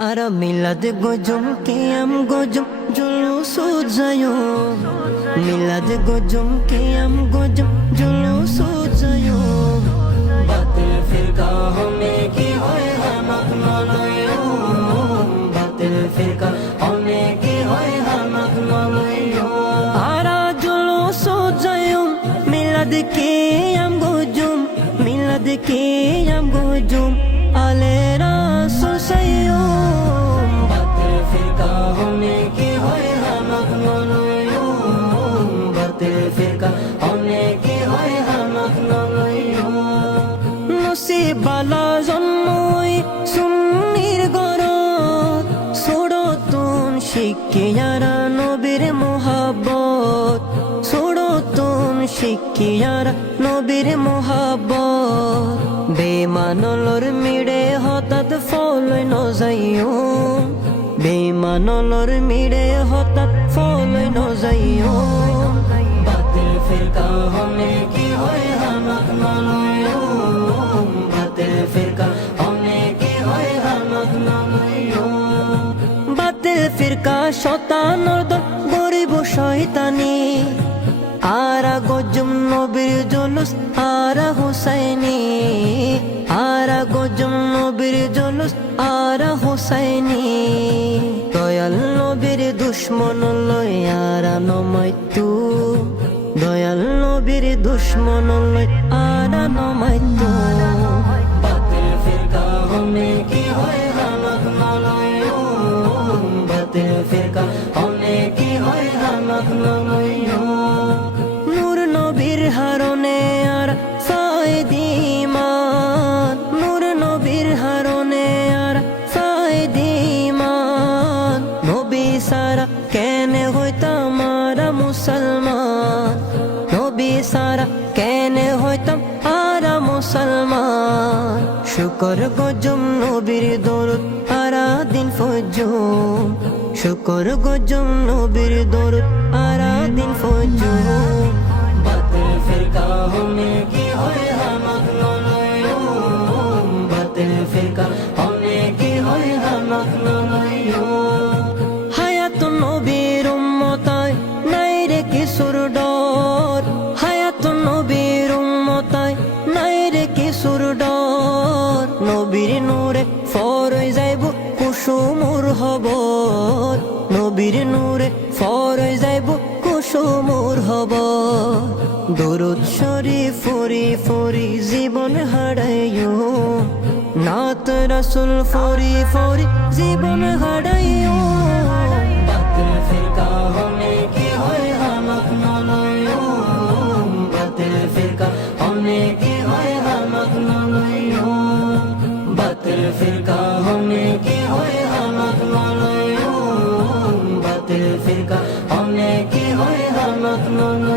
Ara milad gojum qiyam gojum julus zayum milad gojum qiyam gojum julus zayum batil firqa hone ki hoy hamak naloyum batil firqa hone ki hoy hamak naloyum ara julus zayum milad qiyam gojum ale rasul sayyum batil firqa hone ki hoy hamak naloyum batil firqa hone ki hoy hamak naloyum nasib bala jannoi sunnir gorot sodotun shikkiyara nobir mohabbat sodotun shikkiyara nobir mohabbat বেমানলর মিড়ে হঠাৎ ফলই নজাইও বেমানলর মিড়ে হঠাৎ ফলই নজাইও বাতিল ফিরকা হনে কি হয় হামাক নলয়ো বাতিল ফিরকা হনে কি হয় হামাক নলয়ো বাতিল ফিরকা শতানর দল গরিব শয়তানি আরা গজম নবীর জুলুস আরা হুসাইনি আরা গজম নবীর জুলুস আরা হুসাইনি দয়াল নবীর দুশ্মন লয় আরা নমাইতু দয়াল নবীর দুশ্মন লয় আরা নমাইতু বাতিল ফিরকা হনে কি হয় হামাক নলয়ো বাতিল ফিরকা হনে কি হয় হামাক নলয়ো হারনে আর ফায়দিমান নূর নবীর হারনে আর ফায়দিমান নবী সারা কেনে হইতাম আরা মুসলমান নবী সারা কেনে হইতাম আরা মুসলমান শুকর গজম নবীর দরুদ আরা দিন ফজুম শুকর গজম নবীর দরুদ আরা দিন ফজুম বাতিল ফিরকা হনে কি হয় হামাক নলয়ুম বাতিল ফিরকা হনে কি হয় হামাক নলয়ুম হায়াত নবীর উম্মতায় নাই রে কিশোর ডর হায়াত নবীর উম্মতায় নাই রে কিশোর ডর নবীর নূরে ফরই যাইব কুসুমুর হবর নবীর নূরে ফরই যাইব কুসুমুর হবর দরুদ শরীফ ফরি ফরি জীবন হারাইও নাত রাসূল ফরি ফরি জীবন হারাইও বাতিল ফিরকা হনে কি হয় হামাক নলয়ুম বাতিল ফিরকা হনে কি হয় হামাক নলয়ুম বাতিল ফিরকা হনে কি হয় হামাক নলয়ুম বাতিল ফিরকা হনে কি হয় হামাক নলয়ুম